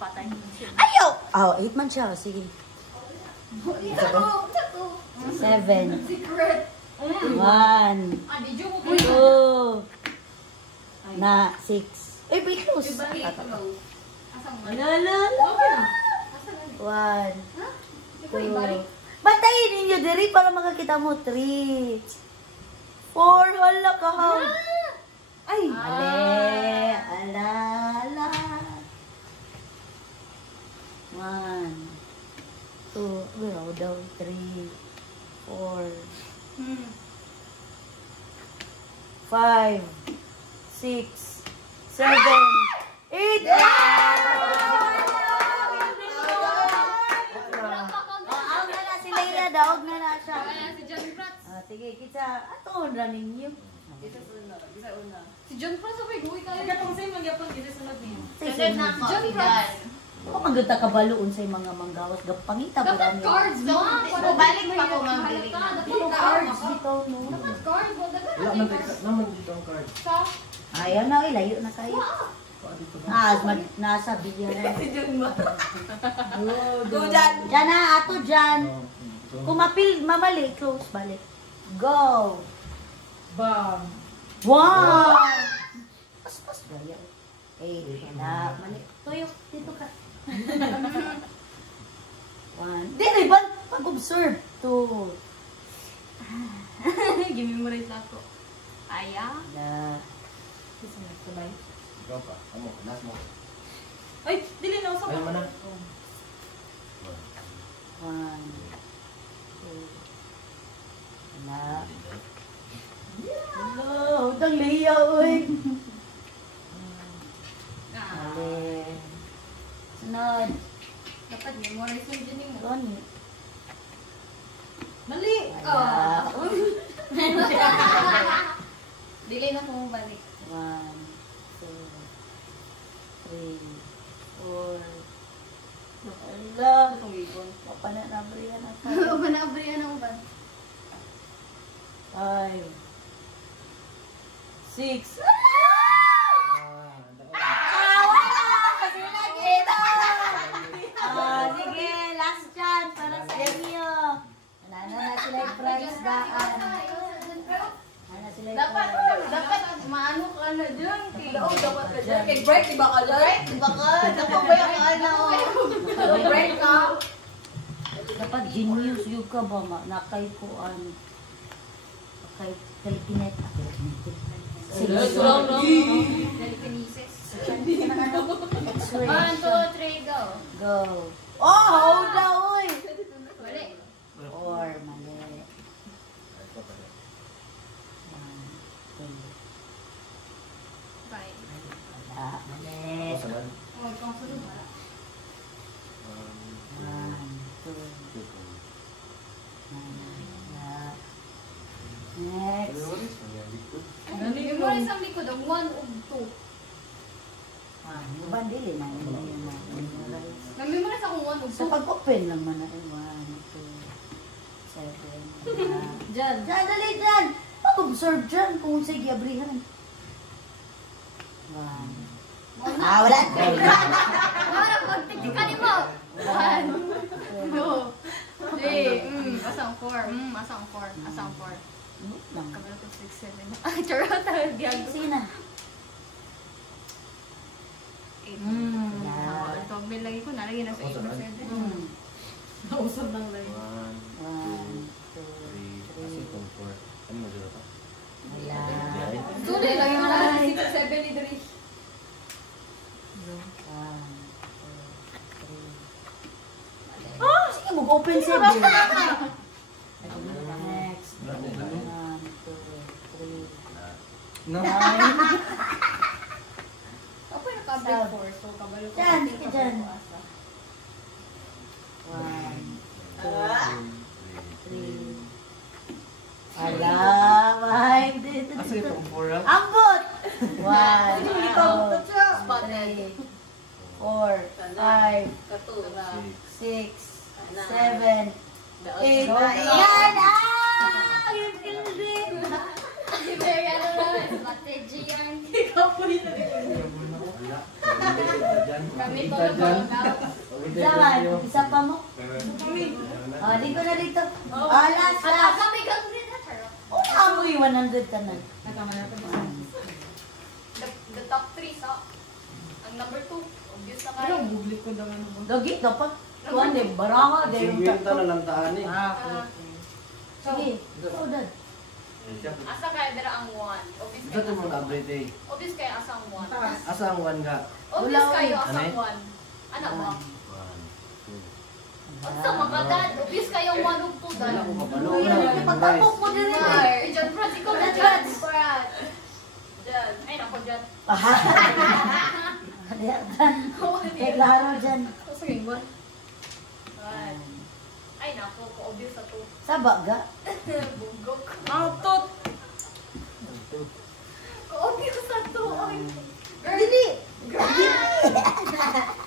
Patay. Ayaw! Oh, 8 man siya. Sige. 7. Secret. 1. 2. Na 6. Eh, wait, close. Lala. 1. 2. Bantayin ninyo diri para makakita mo. 3. 4. Hala ka. Ay. Ale. Ala. 1. 2. Well, daw. 3. 4. 5. 6. 7. 8. Daog na na siya. Si John Prats. Sige, kita. Ato, running you. Si John Prats, okay, guwi kayo. Katong sa'yo, magyapang gisa sunod niyo. Sunod na ako, John bigan. Prats. Ako maganda kabaloon sa mga manggawas. Pangita ba Dapat kami? cards, ma. Balik pa ko, ma'am, dili na. Dapat cards. Dito, no? Dapat cards. Wala man naman dito ang card. Ayaw na, layo na kayo. Nasa bilyan. Si Jun ba? Go, Jan. Jan na, ato, Jan. Kung mamali, close, balik. Go. Bam. 1. Pas, gaya. Na, mali. Tuyo, dito ka. 1. Di, riban. Pag-observe. 2. Gimemorize na ako. Aya. Na. Isa na, sabay. Ikaw pa. Amo, last mo. Ay, dili na, usap. Ayaw mo na. 1. 2. Na. Hello, utang liya, uy. Mali. Sunod. Dapat memorize yung dinin mo. Ron. Mali! Wala. Dili na kung balik. 1, 2, 3, 4. Ala. Itong ibon. Papananabrihan ako. Manabriyan ako ba? 5, 6. Sige, last chance para sa inyo. Ano na sila yung prize daan. Ano sila yung Dapat maano ka na dyan. Dapat ka dyan. Kay break, diba ka dyan? Break, diba ka? Dapat ba yung ano? Break ka? dapat genius yung ka ba ma? Nakay ko kay Telekinet. Telekinesis. 1, 2, 3, go. Go. Oh, hold na, uy! Wali. 4, mali. 1, 2, 5. wala, mali. Oh, ikaw sa wala. 1, 2, wala. Next. Memorize ang likod, ang 1 o 2. Bandili na yun. Memorize akong 1 o 2. Sa pag-open lang man na 1, 2, 7. Diyan. Diyan, dali dyan. Pag-observe dyan kung sige abrihan. 1. Wala. Para pagtitikani mo. 1, 2, 3. Asang 4. Asang 4. Asang 4. Kabalo ko 6, 7. Ah, charot. Diyan. Sige na. 8. Ito, may lagi ko. Nalagyan na sa 8 na 7. Nausap ng lagi. 1, 2, 3. Ano mo dito pa? wala. Tuloy, lagi mo na 6, 7 ni Dori. 1, 2, 3. Ah, sige, mag-open siya. Next. 1, 2, 3. No. 9. Ako yung naka-break 4, so kabalo ko. Dyan, sige dyan. 1, 2, 3. Wala, may. Asa ito ang pura? Ambot! 1, 2, 3, 4, 5, 6, 7, 8, 9. Ayan! Ah! Yung building! Very ano na, strategy yan. Ikaw po dito. Kami Kita tulog dyan. daw. Zaman, isa pa mo. Oh, dito na dito. Oh, last, last. Kami gagawin na, charot. Oh, amoy 100 ka na. The top 3 sa ang number 2 obvious na kayo. Dagi, dapat. Kuhan, de, baranga, de. Yung winta na lang taan eh. Sige, oh, dad. Asa kaya dira ang 1? Obvious Ito kayo. mo na update eh. Obvious kayo asa ang 1. Asa ang one ka? Obvious Wala, kayo ano asa ang eh? 1. Ano ba? 1, 2. Unsa mga dad? Obvious kayo ang 1 ug 2 dad. Wala ko mapalo Uy, na. pagtapok mo din eh. John Franz, ikaw na Dad. Dad. Dad. Ay nako Dad. Eh, klaro dyan. Sige, 1. Ay nako, ko obvious sa 2. Sa baga. Bugok. Mautot. Ko obvious sa 2. Girl, Dili. 1,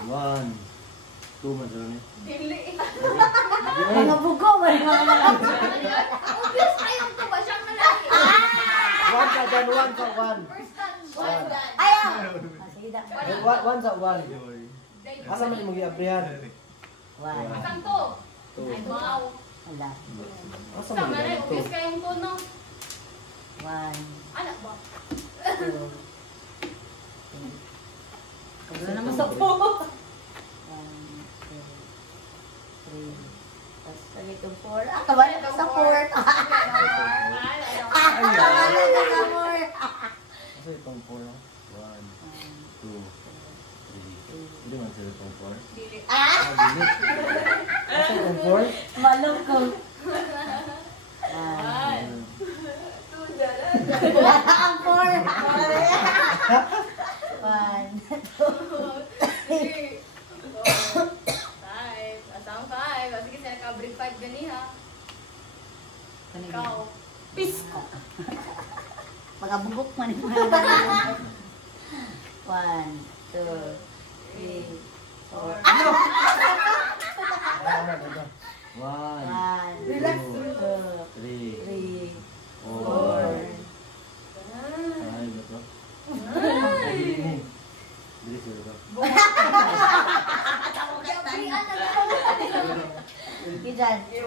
2 man sila ni. dili. Mga bugo, wala mga lalaki. Obvious kayo to ba siyang lalaki? 1 sa dyan, 1 sa 1. First time, 1 Dad. Ayaw. Sige da. 1 sa 1. Asa man yung mag-i-abrihan? One. Asang to? 2. Ay, wow. Wala. Asa Tama man na, yung obvious kayong to, no? One. Anak ba? Two. Wala naman sa po. 1, 2, 3. Tapos lagi itong 4. Ah, kabalik ka sa 4. Kabalik ka sa 4. Asa itong 4? 1, 2, 3. Hindi man sila itong 4. Dili. Ah! Dili. Asa itong 4? Malungkot. One. Two, Dad. Wala ang 4. 1, 2, Three. Four. Five. Asang 5. Sige, sila ka-break 5 gani ha. Ikaw. Pisko. magabugok man yung mga 1, 2, 3, 4. One, 1, Relax. 2, 3, 3, 4. 4. Ay, ito. Dili ni. Dili sila ito. Ijan. 1.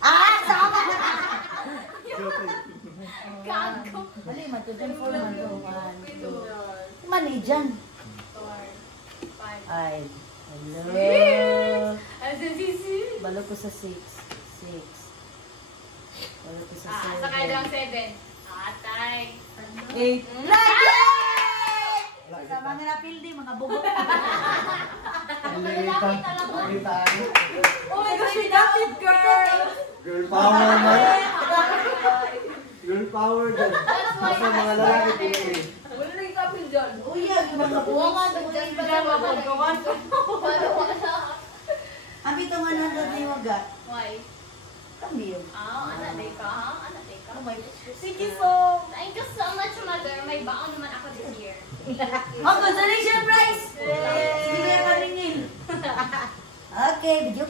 Ah! Sama! Gago. Mali, matujan 4 man to. 1, 2. Mali dyan. 4. 5. Ay. Hello. Asa sisi? Balo ko sa 6. 6. Balo ko sa 7. Asa kayo lang 7. Atay. 8. Sa mga napildi, mga bubok. Malalaki talaga. Oh my gosh, we got it, girl! Girl power man. Girl power dyan. That's why Basta mga lalaki pinili. Wala na yung kapil dyan. Uy, yung mga Oo nga, dugay pa lang ako. Gawan ko. Wala, wala. Abi ito nga nandun na yung waga. Why? Kami yun. Anak day ka, ha? Anak day ka. Sige, so. Thank you so much, Mother. May baon naman ako this year. Oh, consolation prize! Sige na yung maringin. Okay, video